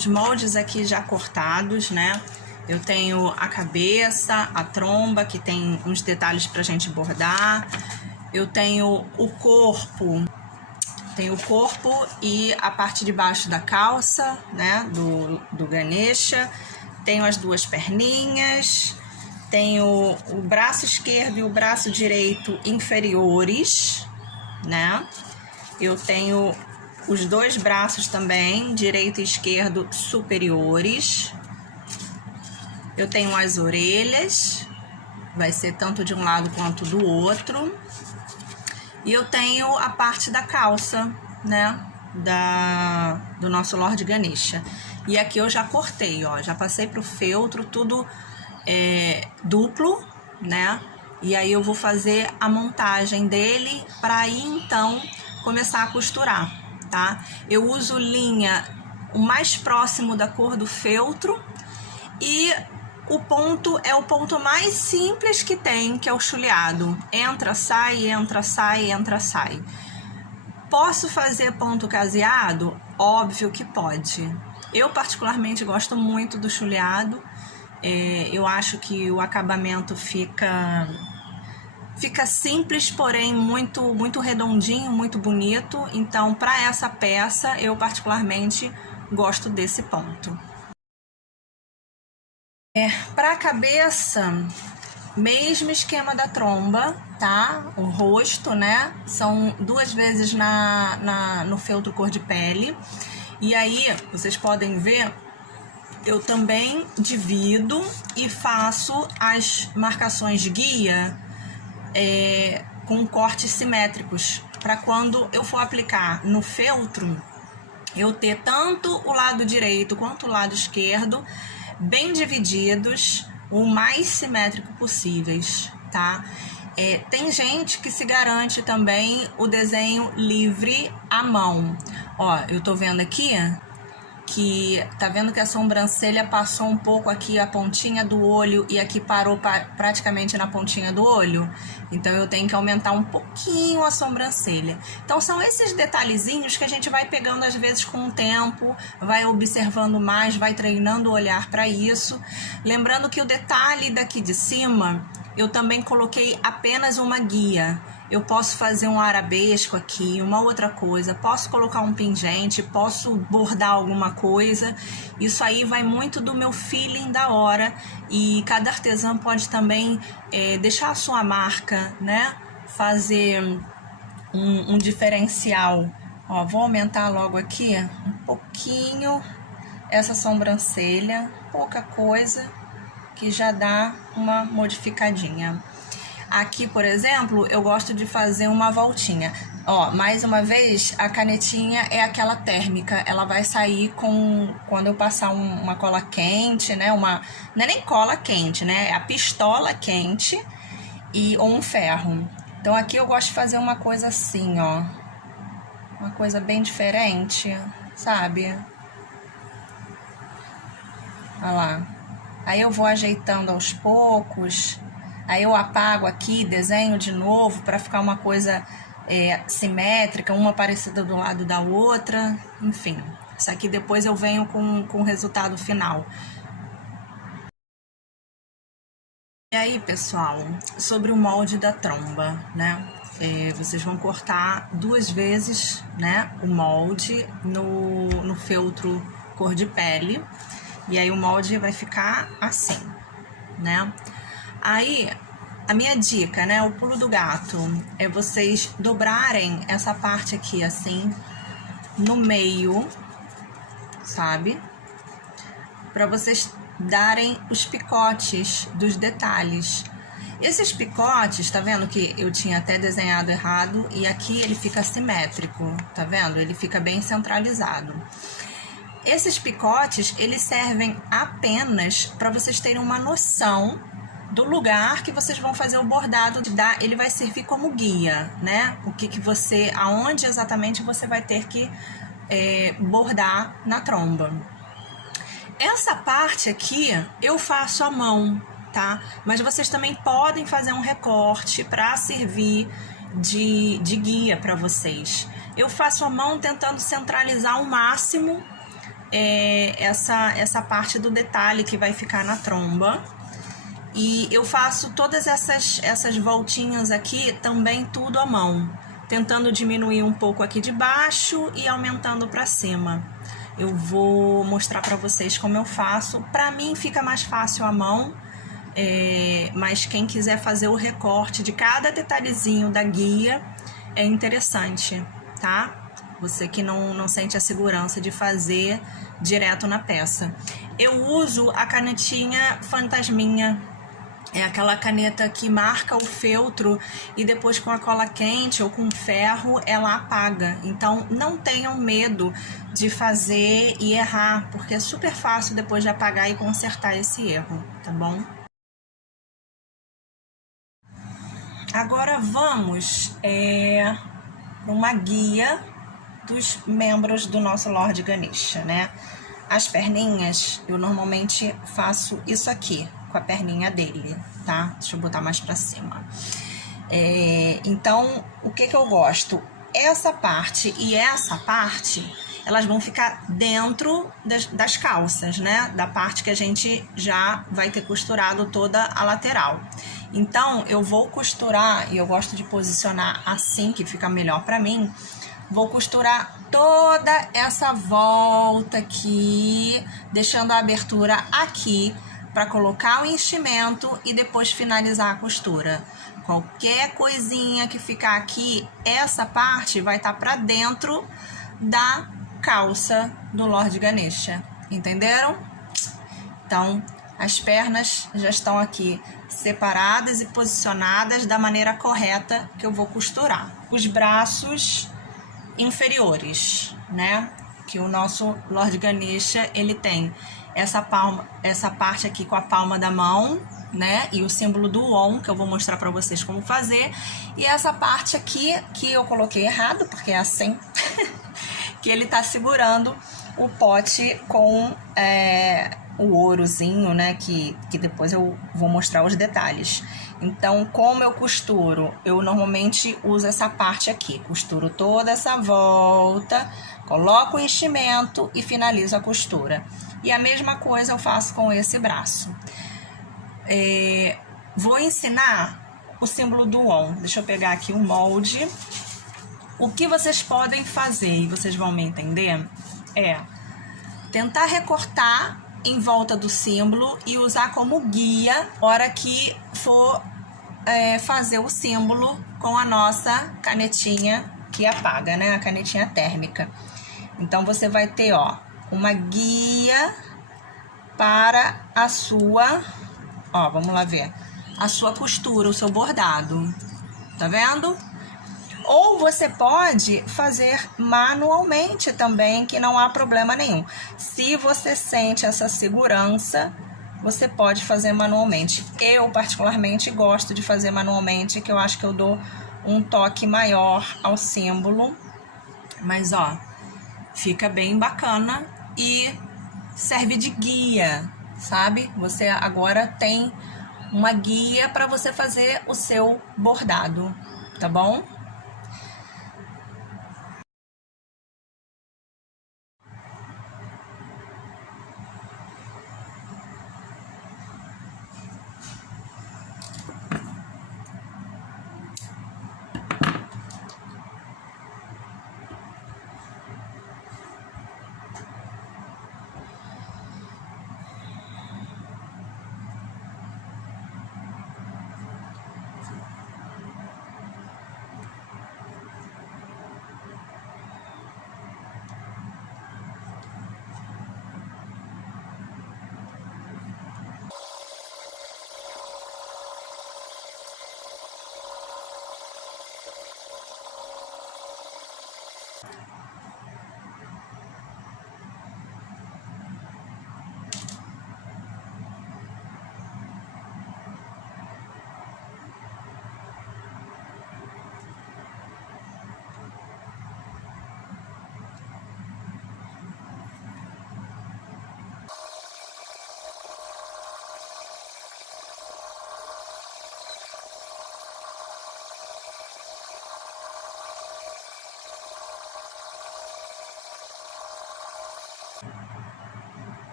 Os moldes aqui já cortados, né? Eu tenho a cabeça, a tromba, que tem uns detalhes pra gente bordar. Eu tenho o corpo, e a parte de baixo da calça, né? Do Ganesha. Tenho as duas perninhas. Tenho o braço esquerdo e o braço direito inferiores, né? Eu tenho os dois braços também, direito e esquerdo, superiores. Eu tenho as orelhas, vai ser tanto de um lado quanto do outro. E eu tenho a parte da calça, né, do nosso Lord Ganesha. E aqui eu já cortei, ó, já passei pro feltro, tudo duplo, né? E aí eu vou fazer a montagem dele para aí então começar a costurar, tá? Eu uso linha o mais próximo da cor do feltro e o ponto é o ponto mais simples que tem, que é o chuleado. Entra, sai, entra, sai, entra, sai. Posso fazer ponto caseado? Óbvio que pode. Eu particularmente gosto muito do chuleado. Eu acho que o acabamento fica simples, porém muito redondinho, muito bonito. Então, para essa peça, eu particularmente gosto desse ponto. Para a cabeça, mesmo esquema da tromba, tá? O rosto, né? São 2 vezes no feltro cor de pele. E aí, vocês podem ver, eu também divido e faço as marcações de guia com cortes simétricos, para quando eu for aplicar no feltro, eu ter tanto o lado direito quanto o lado esquerdo bem divididos, o mais simétrico possíveis, tá? Tem gente que se garante também o desenho livre à mão. Ó, eu tô vendo aqui que tá vendo que a sobrancelha passou um pouco aqui a pontinha do olho e aqui parou praticamente na pontinha do olho. Então eu tenho que aumentar um pouquinho a sobrancelha. Então são esses detalhezinhos que a gente vai pegando às vezes com o tempo, vai observando mais, vai treinando o olhar para isso. Lembrando que o detalhe daqui de cima, eu também coloquei apenas uma guia. Eu posso fazer um arabesco aqui, uma outra coisa, posso colocar um pingente, posso bordar alguma coisa. Isso aí vai muito do meu feeling da hora e cada artesã pode também deixar a sua marca, né? Fazer um diferencial. Ó, vou aumentar logo aqui um pouquinho essa sobrancelha, pouca coisa, que já dá uma modificadinha. Aqui, por exemplo, eu gosto de fazer uma voltinha. Ó, mais uma vez, a canetinha é aquela térmica. Ela vai sair quando eu passar uma cola quente, né? Não é nem cola quente, né? É a pistola quente ou um ferro. Então aqui eu gosto de fazer uma coisa assim, ó. Uma coisa bem diferente, sabe? Olha lá. Aí eu vou ajeitando aos poucos. Aí eu apago aqui, desenho de novo para ficar uma coisa simétrica, uma parecida do lado da outra, enfim. Isso aqui depois eu venho com o resultado final. E aí, pessoal, sobre o molde da tromba, né? Vocês vão cortar 2 vezes, né, o molde no feltro cor de pele. E aí o molde vai ficar assim, né? Aí, a minha dica, né, o pulo do gato, é vocês dobrarem essa parte aqui, assim, no meio, sabe? Para vocês darem os picotes dos detalhes. Esses picotes, tá vendo que eu tinha até desenhado errado e aqui ele fica simétrico, tá vendo? Ele fica bem centralizado. Esses picotes, eles servem apenas para vocês terem uma noção do lugar que vocês vão fazer o bordado. Ele vai servir como guia, né? Aonde exatamente você vai ter que bordar na tromba. Essa parte aqui eu faço à mão, tá? Mas vocês também podem fazer um recorte para servir de guia para vocês. Eu faço a mão tentando centralizar ao máximo essa parte do detalhe que vai ficar na tromba. E eu faço todas essas voltinhas aqui também tudo à mão, tentando diminuir um pouco aqui de baixo e aumentando para cima. Eu vou mostrar para vocês como eu faço. Para mim fica mais fácil a mão, mas quem quiser fazer o recorte de cada detalhezinho da guia é interessante, tá? Você que não sente a segurança de fazer direto na peça. Eu uso a canetinha Fantasminha. É aquela caneta que marca o feltro e depois com a cola quente ou com ferro ela apaga. Então não tenham medo de fazer e errar, porque é super fácil depois de apagar e consertar esse erro, tá bom? Agora vamos para uma guia dos membros do nosso Lord Ganesha, né? As perninhas, eu normalmente faço isso aqui, com a perninha dele, tá? Deixa eu botar mais pra cima. Então, o que eu gosto? Essa parte e essa parte, elas vão ficar dentro das calças, né? Da parte que a gente já vai ter costurado toda a lateral. Então, eu vou costurar, e eu gosto de posicionar assim, que fica melhor pra mim. Vou costurar toda essa volta aqui, deixando a abertura aqui, para colocar o enchimento e depois finalizar a costura. Qualquer coisinha que ficar aqui, essa parte vai estar para dentro da calça do Lord Ganesha, entenderam? Então, as pernas já estão aqui separadas e posicionadas da maneira correta que eu vou costurar. Os braços inferiores, né? Que o nosso Lord Ganesha, ele tem essa parte aqui com a palma da mão, né? E o símbolo do Om, que eu vou mostrar para vocês como fazer. E essa parte aqui, que eu coloquei errado, porque é assim, que ele tá segurando o pote com o ourozinho, né? Que depois eu vou mostrar os detalhes. Então, como eu costuro? Eu normalmente uso essa parte aqui. Costuro toda essa volta, coloco o enchimento e finalizo a costura. E a mesma coisa eu faço com esse braço. Vou ensinar o símbolo do Om. Deixa eu pegar aqui um molde. O que vocês podem fazer, e vocês vão me entender, é tentar recortar em volta do símbolo e usar como guia hora que for fazer o símbolo com a nossa canetinha que apaga, né? A canetinha térmica. Então, você vai ter, ó, uma guia para a sua, ó, vamos lá ver, a sua costura, o seu bordado, tá vendo? Ou você pode fazer manualmente também, que não há problema nenhum. Se você sente essa segurança, você pode fazer manualmente. Eu, particularmente, gosto de fazer manualmente, que eu acho que eu dou um toque maior ao símbolo. Mas, ó, fica bem bacana e serve de guia, sabe? Você agora tem uma guia para você fazer o seu bordado, tá bom?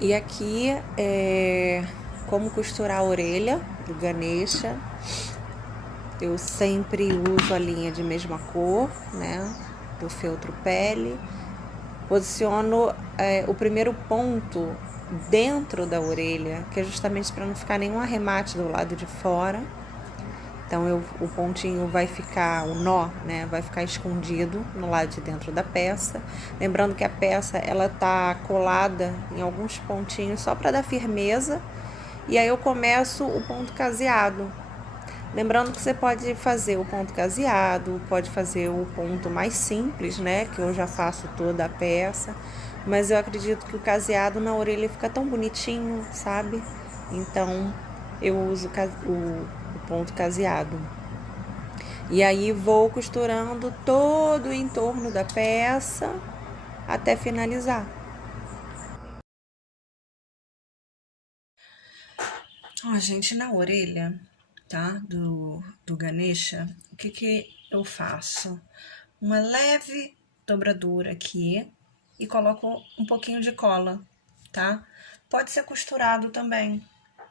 E aqui é como costurar a orelha do Ganesha. Eu sempre uso a linha de mesma cor, né, do feltro pele. Posiciono o primeiro ponto dentro da orelha, que é justamente para não ficar nenhum arremate do lado de fora. Então o pontinho vai ficar, o nó, né, vai ficar escondido no lado de dentro da peça. Lembrando que a peça ela tá colada em alguns pontinhos só para dar firmeza. E aí eu começo o ponto caseado. Lembrando que você pode fazer o ponto caseado, pode fazer o ponto mais simples, né, que eu já faço toda a peça. Mas eu acredito que o caseado na orelha fica tão bonitinho, sabe? Então eu uso o ponto caseado. E aí vou costurando todo o entorno da peça até finalizar. Ó, gente, na orelha, tá? Do Ganesha, o que eu faço? Uma leve dobradura aqui e coloco um pouquinho de cola, tá? Pode ser costurado também.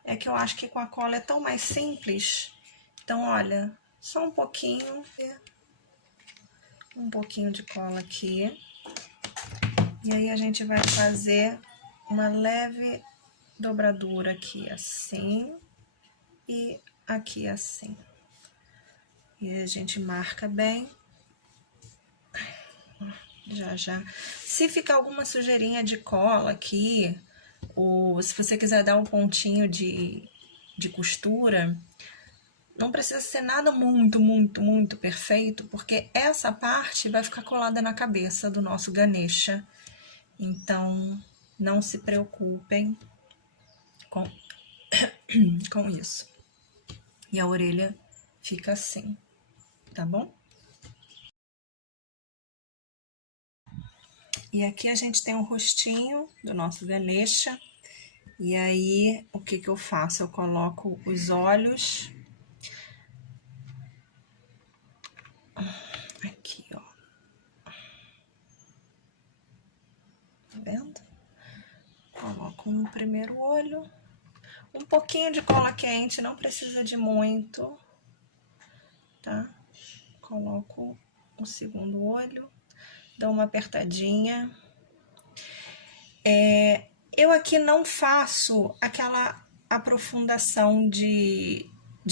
É que eu acho que com a cola é tão mais simples. Então, olha, só um pouquinho de cola aqui. E aí a gente vai fazer uma leve dobradura aqui assim e aqui assim. E a gente marca bem. Já. Se ficar alguma sujeirinha de cola aqui, ou se você quiser dar um pontinho de costura, não precisa ser nada muito perfeito, porque essa parte vai ficar colada na cabeça do nosso Ganesha. Então, não se preocupem com isso. E a orelha fica assim, tá bom? E aqui a gente tem o rostinho do nosso Ganesha. E aí, o que eu faço? Eu coloco os olhos aqui, ó. Tá vendo? Coloco um primeiro olho. Um pouquinho de cola quente, não precisa de muito, tá? Coloco o segundo olho, dou uma apertadinha. Eu aqui não faço aquela aprofundação de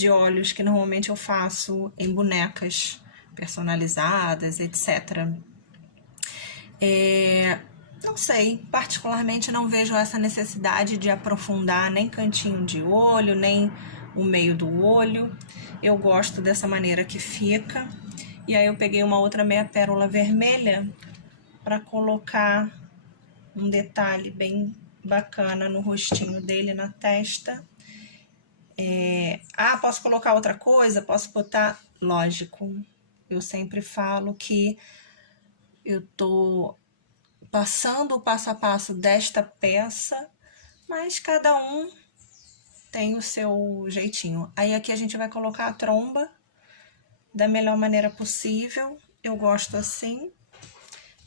olhos que normalmente eu faço em bonecas personalizadas, etc. Não sei, particularmente não vejo essa necessidade de aprofundar nem cantinho de olho, nem o meio do olho. Eu gosto dessa maneira que fica. E aí eu peguei uma outra meia pérola vermelha para colocar um detalhe bem bacana no rostinho dele, na testa. Posso colocar outra coisa? Posso botar? Lógico, eu sempre falo que eu tô passando o passo a passo desta peça, mas cada um tem o seu jeitinho. Aí aqui a gente vai colocar a tromba da melhor maneira possível. Eu gosto assim,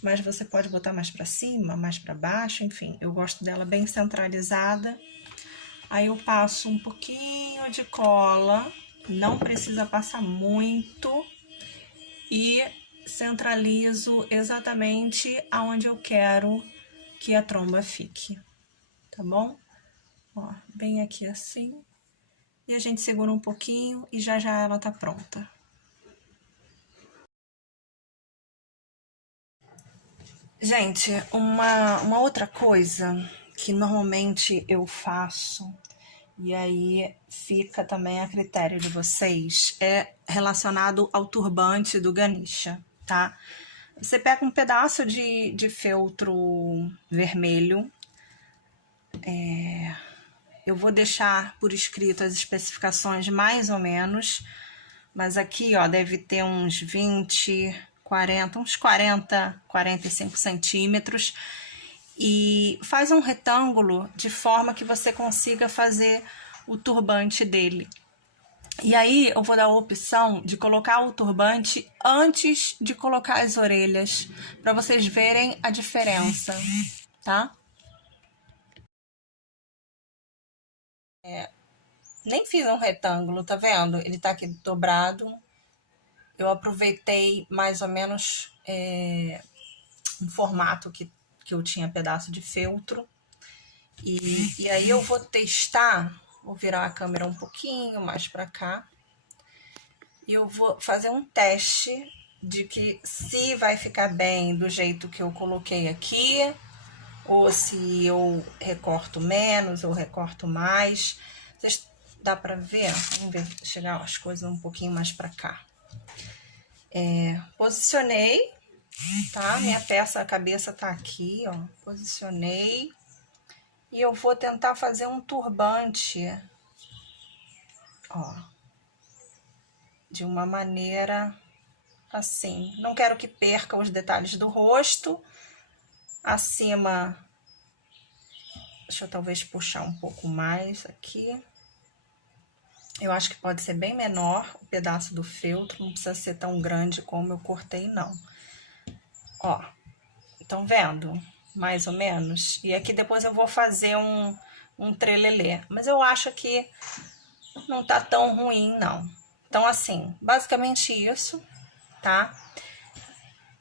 mas você pode botar mais para cima, mais para baixo, enfim. Eu gosto dela bem centralizada. Aí eu passo um pouquinho de cola, não precisa passar muito, e centralizo exatamente aonde eu quero que a tromba fique, tá bom? Ó, bem aqui assim. E a gente segura um pouquinho e já ela tá pronta. Gente, uma outra coisa que normalmente eu faço, e aí fica também a critério de vocês, é relacionado ao turbante do Ganesha, tá? Você pega um pedaço de feltro vermelho, eu vou deixar por escrito as especificações mais ou menos, mas aqui, ó, deve ter uns 45 centímetros. E faz um retângulo de forma que você consiga fazer o turbante dele. E aí eu vou dar a opção de colocar o turbante antes de colocar as orelhas, para vocês verem a diferença, tá? Nem fiz um retângulo, tá vendo? Ele tá aqui dobrado. Eu aproveitei mais ou menos um formato que eu tinha pedaço de feltro. E aí eu vou testar, vou virar a câmera um pouquinho mais para cá. E eu vou fazer um teste de que se vai ficar bem do jeito que eu coloquei aqui, ou se eu recorto menos ou recorto mais. Dá para ver? Vamos ver, chegar as coisas um pouquinho mais para cá. Posicionei, tá? Minha peça, a cabeça tá aqui, ó. Posicionei. E eu vou tentar fazer um turbante, ó. De uma maneira assim. Não quero que perca os detalhes do rosto. Acima, deixa eu talvez puxar um pouco mais aqui. Eu acho que pode ser bem menor o pedaço do feltro, não precisa ser tão grande como eu cortei, não. Ó, estão vendo? Mais ou menos. E aqui depois eu vou fazer um trelelê. Mas eu acho que não tá tão ruim, não. Então, assim, basicamente isso, tá?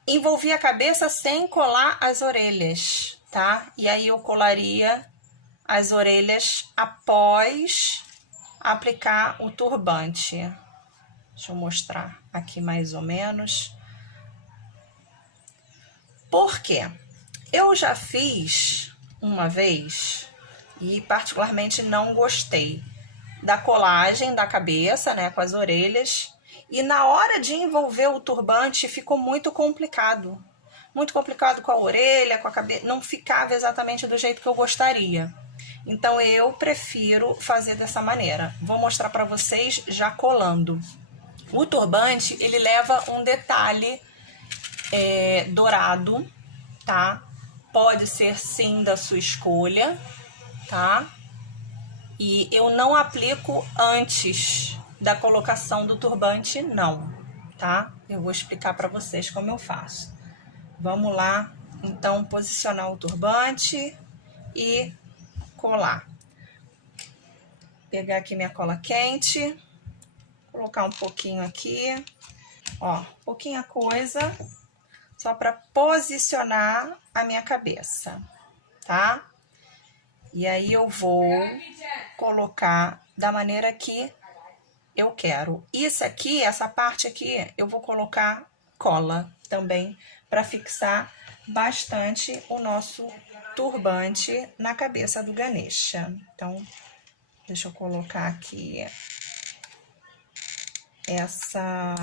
Envolvi a cabeça sem colar as orelhas, tá? E aí eu colaria as orelhas após aplicar o turbante. Deixa eu mostrar aqui mais ou menos. Por quê? Eu já fiz uma vez e particularmente não gostei da colagem da cabeça, né, com as orelhas, e na hora de envolver o turbante ficou muito complicado. Muito complicado com a orelha, com a cabeça, não ficava exatamente do jeito que eu gostaria. Então eu prefiro fazer dessa maneira. Vou mostrar para vocês já colando. O turbante, ele leva um detalhe dourado, tá? Pode ser sim da sua escolha, tá? E eu não aplico antes da colocação do turbante, não, tá? Eu vou explicar para vocês como eu faço. Vamos lá, então, posicionar o turbante e colar. Pegar aqui minha cola quente, colocar um pouquinho aqui, ó, pouquinha coisa, só para posicionar a minha cabeça, tá? E aí eu vou colocar da maneira que eu quero. Isso aqui, essa parte aqui, eu vou colocar cola também para fixar bastante o nosso turbante na cabeça do Ganesha. Então, deixa eu colocar aqui essa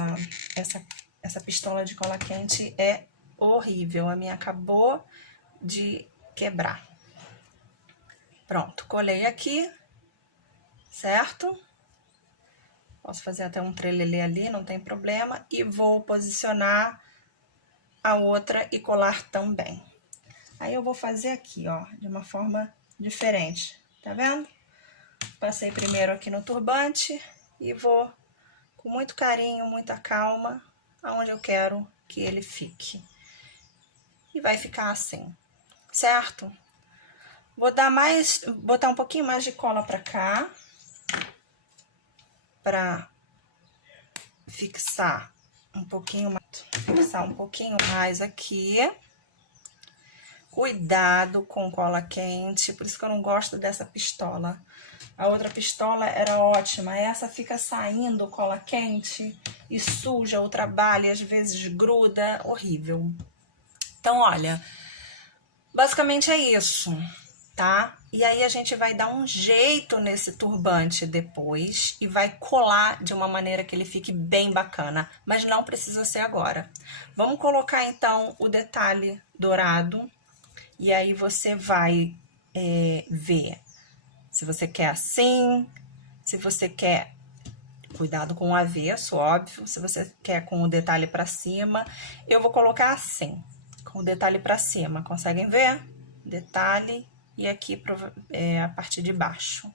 pistola de cola quente é horrível. A minha acabou de quebrar. Pronto, colei aqui, certo? Posso fazer até um trelelê ali, não tem problema. E vou posicionar a outra e colar também. Aí eu vou fazer aqui, ó, de uma forma diferente, tá vendo? Passei primeiro aqui no turbante e vou com muito carinho, muita calma, aonde eu quero que ele fique. E vai ficar assim, certo? Vou botar um pouquinho mais de cola pra cá, pra fixar um pouquinho mais aqui. Cuidado com cola quente, por isso que eu não gosto dessa pistola. A outra pistola era ótima, essa fica saindo cola quente e suja o trabalho, e às vezes gruda, horrível. Então, olha, basicamente é isso, tá? E aí a gente vai dar um jeito nesse turbante depois e vai colar de uma maneira que ele fique bem bacana, mas não precisa ser agora. Vamos colocar então o detalhe dourado e aí você vai ver se você quer assim, se você quer, cuidado com o avesso, óbvio, se você quer com o detalhe para cima. Eu vou colocar assim, com o detalhe para cima, conseguem ver? Detalhe e aqui a parte de baixo.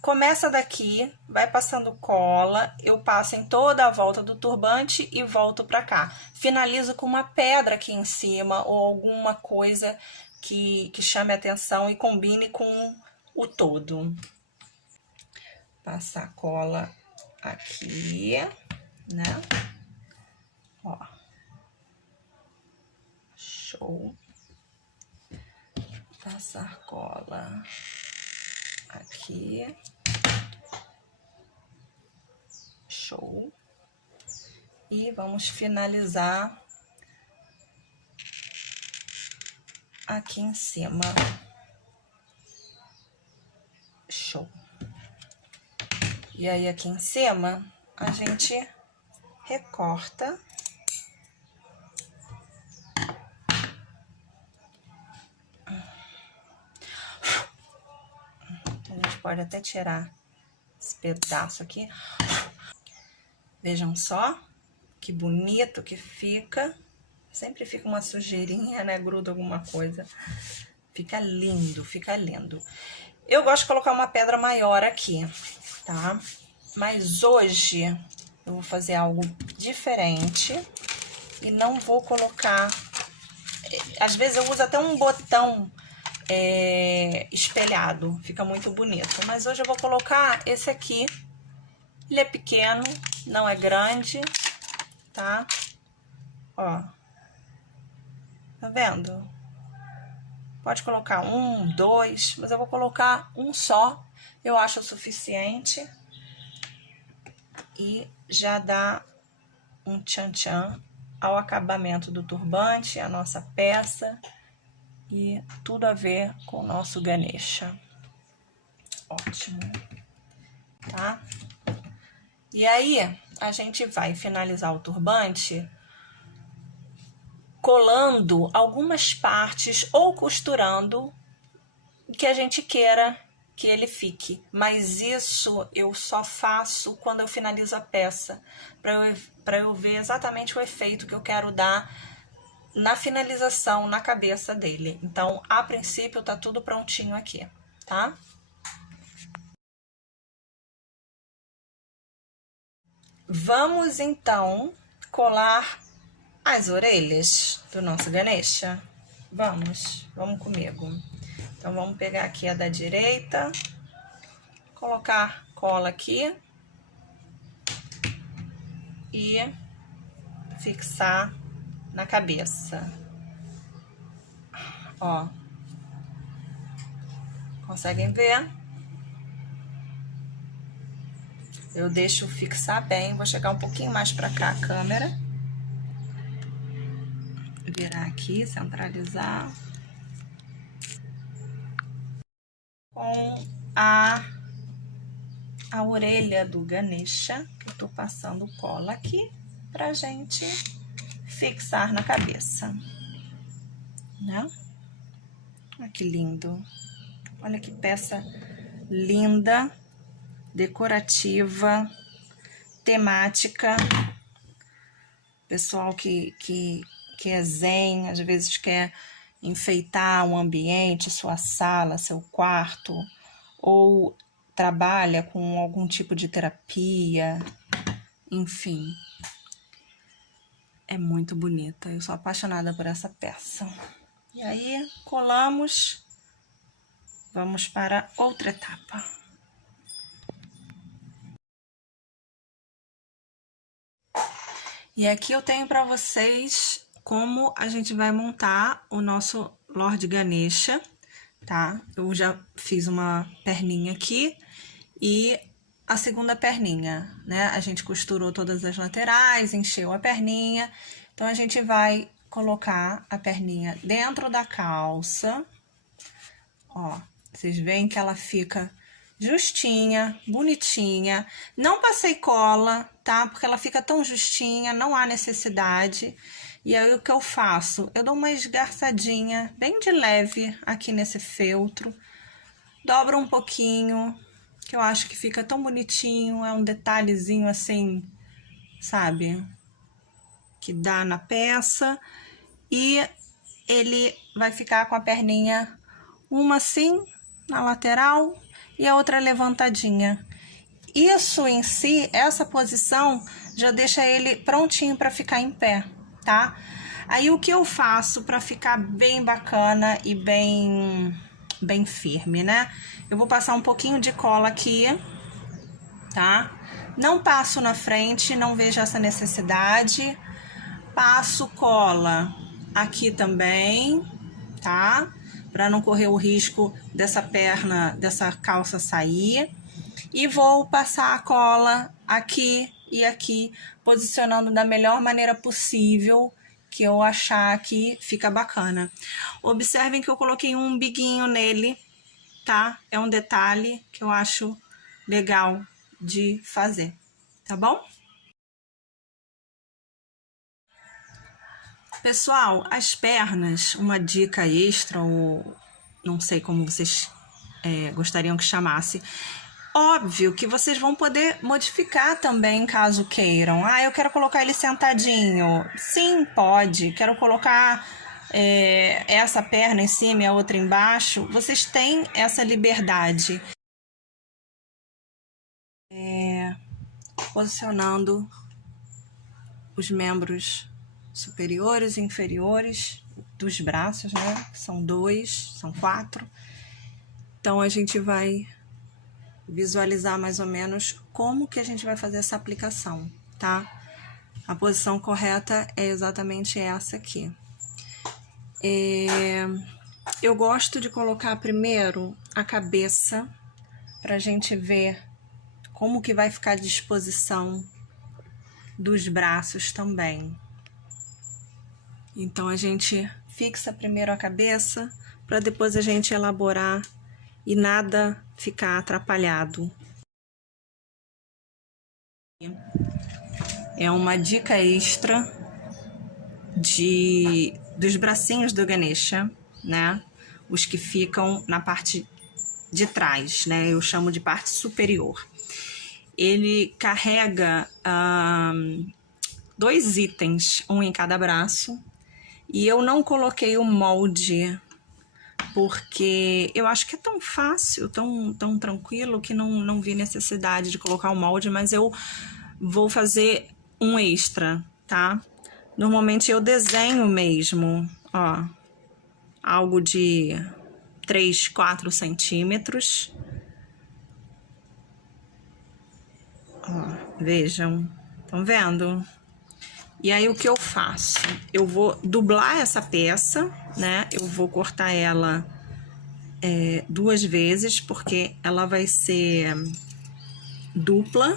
Começa daqui, vai passando cola, eu passo em toda a volta do turbante e volto para cá. Finalizo com uma pedra aqui em cima ou alguma coisa que chame a atenção e combine com o todo. Passar cola aqui, né? Ó. Show. Passar cola aqui. Show. E vamos finalizar aqui em cima. Show. E aí, aqui em cima, a gente recorta. A gente pode até tirar esse pedaço aqui. Vejam só que bonito que fica. Sempre fica uma sujeirinha, né? Gruda alguma coisa. Fica lindo, fica lindo. Eu gosto de colocar uma pedra maior aqui, tá? Mas hoje eu vou fazer algo diferente e não vou colocar... Às vezes eu uso até um botão espelhado, fica muito bonito. Mas hoje eu vou colocar esse aqui. Ele é pequeno, não é grande, tá? Ó. Tá vendo? Pode colocar 1, 2, mas eu vou colocar um só. Eu acho o suficiente. E já dá um tchan-tchan ao acabamento do turbante, a nossa peça. E tudo a ver com o nosso Ganesha. Ótimo. Tá? E aí, a gente vai finalizar o turbante colando algumas partes ou costurando que a gente queira que ele fique. Mas isso eu só faço quando eu finalizo a peça, para eu ver exatamente o efeito que eu quero dar na finalização, na cabeça dele. Então, a princípio, tá tudo prontinho aqui, tá? Vamos, então, colar as orelhas do nosso Ganesha. Vamos comigo. Então, vamos pegar aqui a da direita, colocar cola aqui e fixar na cabeça. Ó. Conseguem ver? Eu deixo fixar bem, vou chegar um pouquinho mais pra cá a câmera. Virar aqui, centralizar. Com a orelha do Ganesha, que eu tô passando cola aqui, pra gente fixar na cabeça, né? Olha que lindo. Olha que peça linda, decorativa, temática. Pessoal que é zen, às vezes quer enfeitar um ambiente, sua sala, seu quarto, ou trabalha com algum tipo de terapia, enfim. É muito bonita, eu sou apaixonada por essa peça. E aí, colamos, vamos para outra etapa. E aqui eu tenho para vocês como a gente vai montar o nosso Lord Ganesha, tá? Eu já fiz uma perninha aqui e a segunda perninha, né? A gente costurou todas as laterais, encheu a perninha. Então, a gente vai colocar a perninha dentro da calça. Ó, vocês veem que ela fica justinha, bonitinha. Não passei cola, tá? Porque ela fica tão justinha, não há necessidade. E aí, o que eu faço? Eu dou uma esgarçadinha bem de leve aqui nesse feltro. Dobro um pouquinho, que eu acho que fica tão bonitinho. É um detalhezinho assim, sabe? Que dá na peça. E ele vai ficar com a perninha, uma assim, na lateral, e a outra levantadinha. Isso em si, essa posição, já deixa ele prontinho para ficar em pé, tá? Aí, o que eu faço para ficar bem bacana e bem bem firme, né? Eu vou passar um pouquinho de cola aqui, tá? Não passo na frente, não vejo essa necessidade. Passo cola aqui também, tá? Para não correr o risco dessa perna, dessa calça sair. E vou passar a cola aqui e aqui, posicionando da melhor maneira possível, que eu achar que fica bacana. Observem que eu coloquei um biguinho nele, tá? É um detalhe que eu acho legal de fazer, tá bom? Pessoal, as pernas, uma dica extra, ou não sei como vocês gostariam que chamasse. Óbvio que vocês vão poder modificar também, caso queiram. Ah, eu quero colocar ele sentadinho. Sim, pode. Quero colocar essa perna em cima e a outra embaixo. Vocês têm essa liberdade. Posicionando os membros superiores e inferiores dos braços, né? São 2, são 4. Então, a gente vai visualizar mais ou menos como que a gente vai fazer essa aplicação, tá? A posição correta é exatamente essa aqui. Eu gosto de colocar primeiro a cabeça pra gente ver como que vai ficar a disposição dos braços também. Então, a gente fixa primeiro a cabeça para depois a gente elaborar e nada ficar atrapalhado. É uma dica extra dos bracinhos do Ganesha, né? Os que ficam na parte de trás, né? Eu chamo de parte superior. Ele carrega 2 itens, um em cada braço. E eu não coloquei o molde porque eu acho que é tão fácil, tão tranquilo, que não vi necessidade de colocar o molde, mas eu vou fazer um extra, tá? Normalmente eu desenho mesmo, ó, algo de 3, 4 centímetros. Ó, vejam, estão vendo? E aí, o que eu faço? Eu vou dublar essa peça, né? Eu vou cortar ela 2 vezes, porque ela vai ser dupla,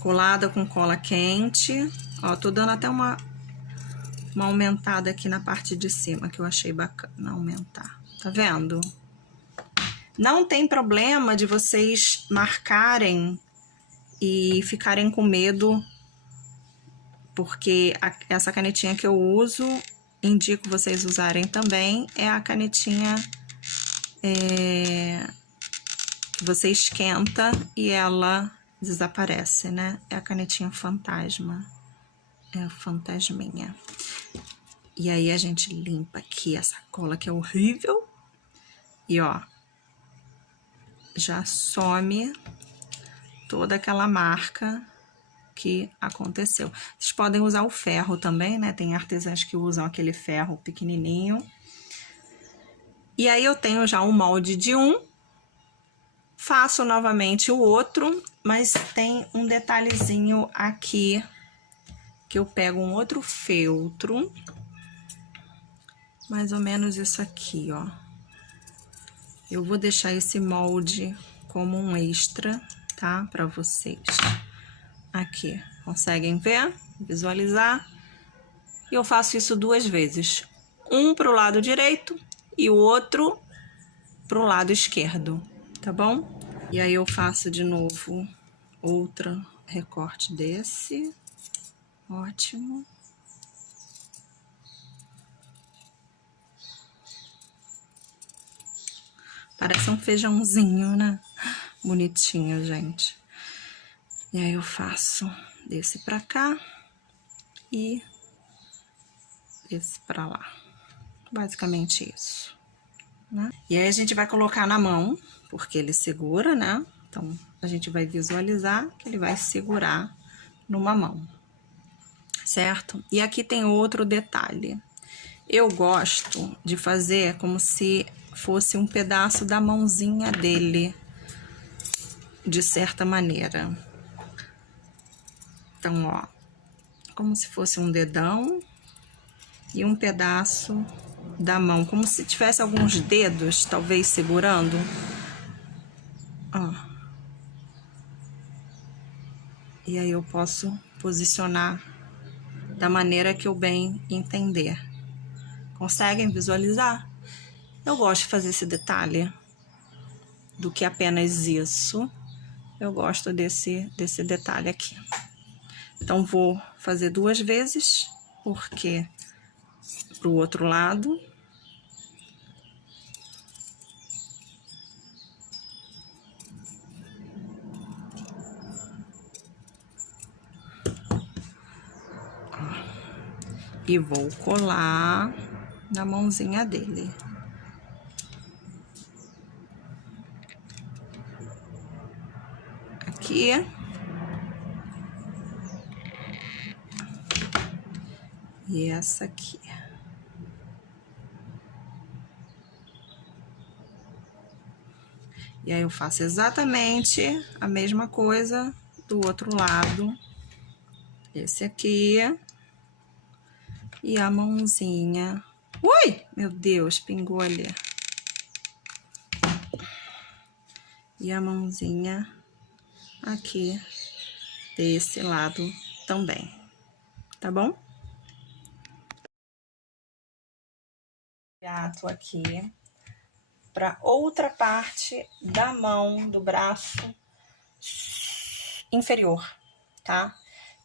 colada com cola quente. Ó, tô dando até uma aumentada aqui na parte de cima, que eu achei bacana aumentar. Tá vendo? Não tem problema de vocês marcarem e ficarem com medo, porque essa canetinha que eu uso, indico vocês usarem também, é a canetinha que você esquenta e ela desaparece, né? É a canetinha fantasma, é a fantasminha. E aí a gente limpa aqui essa cola que é horrível e ó, já some toda aquela marca que aconteceu. Vocês podem usar o ferro também, né? Tem artesãs que usam aquele ferro pequenininho. E aí eu tenho já um molde de um, faço novamente o outro, mas tem um detalhezinho aqui que eu pego um outro feltro, mais ou menos isso aqui, ó. Eu vou deixar esse molde como um extra, tá? Para vocês. Aqui, conseguem ver? Visualizar? E eu faço isso 2 vezes. Um pro lado direito e o outro pro lado esquerdo, tá bom? E aí eu faço de novo outro recorte desse. Ótimo. Parece um feijãozinho, né? Bonitinho, gente. E aí eu faço desse pra cá e esse pra lá. Basicamente isso, né? E aí a gente vai colocar na mão, porque ele segura, né? Então, a gente vai visualizar que ele vai segurar numa mão, certo? E aqui tem outro detalhe. Eu gosto de fazer como se fosse um pedaço da mãozinha dele, de certa maneira. Então, ó, como se fosse um dedão e um pedaço da mão, como se tivesse alguns dedos, talvez, segurando. Ó. E aí eu posso posicionar da maneira que eu bem entender. Conseguem visualizar? Eu gosto de fazer esse detalhe do que apenas isso. Eu gosto desse detalhe aqui. Então, vou fazer 2 vezes, porque pro outro lado. E vou colar na mãozinha dele. Aqui. E essa aqui. E aí eu faço exatamente a mesma coisa do outro lado. Esse aqui. E a mãozinha. Ui! Meu Deus, pingou ali. E a mãozinha aqui desse lado também. Tá bom? Gato aqui para outra parte da mão, do braço inferior, tá?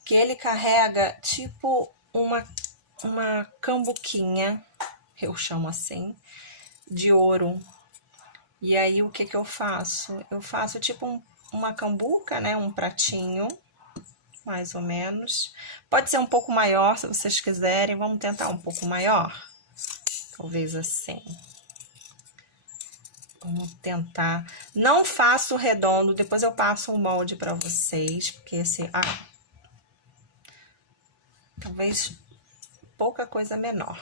Que ele carrega tipo uma cambuquinha, eu chamo assim, de ouro. E aí, o que que eu faço? Eu faço tipo uma cambuca, né? Um pratinho, mais ou menos. Pode ser um pouco maior, se vocês quiserem. Vamos tentar um pouco maior? Talvez assim. Vamos tentar. Não faço redondo, depois eu passo um molde para vocês, porque esse... talvez pouca coisa menor.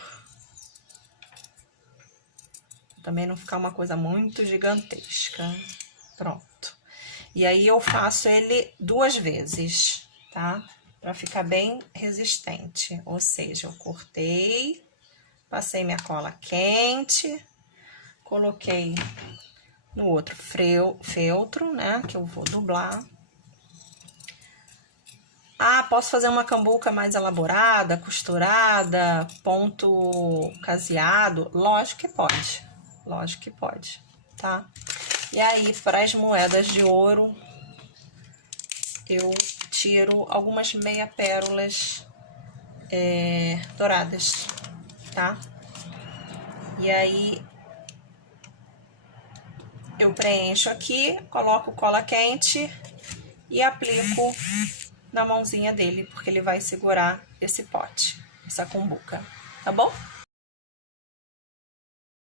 Também não ficar uma coisa muito gigantesca. Pronto. E aí eu faço ele 2 vezes, tá? Pra ficar bem resistente. Ou seja, eu cortei, passei minha cola quente, coloquei no outro feltro, né? Que eu vou dublar. Posso fazer uma cambuca mais elaborada, costurada, ponto caseado? Lógico que pode. Lógico que pode, tá? E aí, para as moedas de ouro, eu tiro algumas meia pérolas douradas, tá? E aí, eu preencho aqui, coloco cola quente e aplico na mãozinha dele, porque ele vai segurar esse pote, essa cumbuca, tá bom?